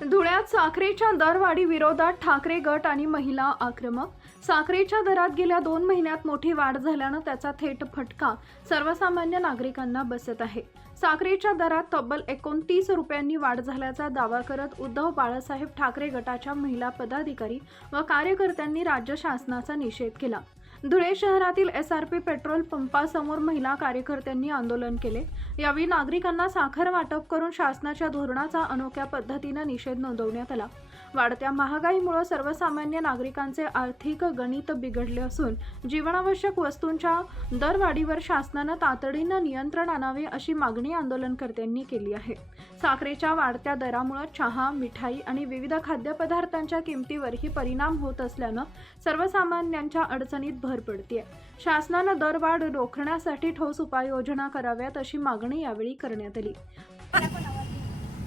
धुळ्यात साखरेच्या दरवाढी विरोधात ठाकरे गट आणि महिला आक्रमक। साखरेच्या दरात गेल्या 2 महिन्यात मोठी वाढ झाल्यानं त्याचा थेट फटका सर्वसामान्य नागरिकांना बसत आहे। साखरेच्या दरात तब्बल 29 रुपयांनी वाढ झाल्याचा दावा करत उद्धव बाळासाहेब ठाकरे गटाच्या महिला पदाधिकारी व कार्यकर्त्यांनी राज्य शासनाचा निषेध केला। धुळे शहरातील एसआरपी पेट्रोल पंपासमोर महिला कार्यकर्त्यांनी आंदोलन केले। यावेळी नागरिकांना साखर वाटप करून शासनाच्या धोरणाचा अनोख्या पद्धतीने निषेध नोंदवण्यात आला। वाढत्या महागाईमुळे सर्वसामान्य नागरिकांचे आर्थिक गणित बिघडले असून जीवनावश्यक वस्तूंच्या दरवाढीवर शासनाने तातडीने नियंत्रण आणावे अशी मागणी आंदोलनकर्त्यांनी केली आहे। साखरेच्या वाढत्या दरामुळे चहा, मिठाई आणि विविध खाद्यपदार्थांच्या किमतीवरही परिणाम होत असल्याने सर्वसामान्यांच्या अडचणीत भर पडते। शासनाने दरवाढ रोखण्यासाठी ठोस उपाययोजना कराव्यात अशी मागणी यावेळी करण्यात आली।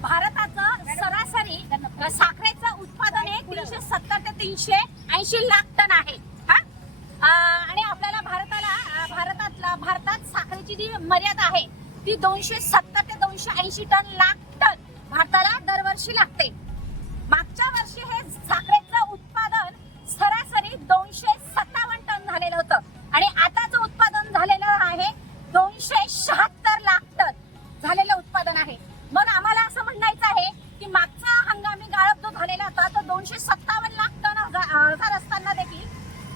भारताचं सरासरी साखरेचं उत्पादन 370 ते 380 लाख टन आहे। आणि आपल्याला भारतात साखरेची जी मर्यादा आहे ती 270 ते 280 लाख टन भारताला दरवर्षी लागते। मागच्या वर्षी हे साखरेचं उत्पादन सरासरी 257 टन झालेलं होतं आणि आताचं उत्पादन झालेलं आहे 276 लाख टन झालेलं उत्पादन आहे। मग आम्हाला असं म्हणायचं आहे की मागचा हंगामी गाळप जो झालेला होता तो 257 लाख टन हजार असताना देखील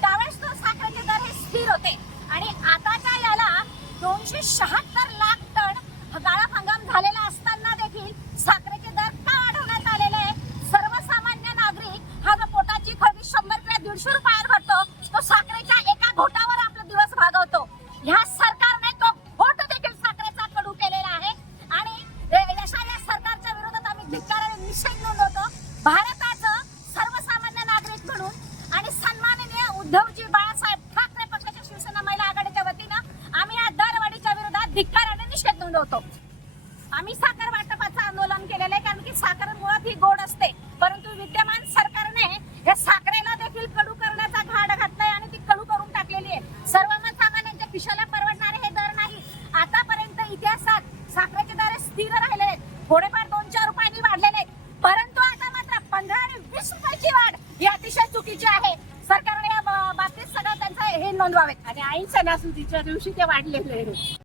त्यावेळेस तो साखरेचे दर हे स्थिर होते आणि आताच्या याला 276 लाख टन गाळप हंगाम झालेला असताना देखील साखरेचे दर का वाढवण्यात आलेले आहे? सर्वसामान्य नागरिक हा जो पोटाची खळगी 100 किंवा 150 रुपयावर भरतो तो साखरेच्या एका घोटावर आपला दिवस भागवतो। ह्या सरकारने तो घोट देखील साखरेचा कडू केलेला आहे आणि अशा या सरकारच्या विरोधात आम्ही धिक्कार आणि निषेध नोंदवतो। भारताचं सर्वसामान्य नागरिक म्हणून आणि सन्माननीय उद्धवजी बाळासाहेब ठाकरे पक्षाच्या शिवसेना महिला आघाडीच्या वतीनं आम्ही या दरवाढीच्या विरोधात धिक्कार आणि निषेध नोंदवतो। आम्ही साखर वाटपाचं आंदोलन केलेलं आहे कारण की साखर मुळात ही गोड असते, परंतु विद्यमान सरकारने या साखरेला देखील कडू करण्याचा घाट घातलाय आणि ती कडू करून टाकलेली आहे। सर्वसामान्यांच्या खिशाला परवडणारे हे दर नाही। आतापर्यंत इतिहासात साखरेचे दर स्थिर राहिले आहेत, थोडेफार 2-4 रुपयांनी वाढलेले आहेत, परंतु आता मात्र 15 आणि 20 रुपयाची वाढ ही अतिशय चुकीची आहे। सरकारने या बाबतीत सगळं त्यांचं हे नोंदवावे आणि ऐन सणासुदीच्या दिवशी ते वाढलेले आहे।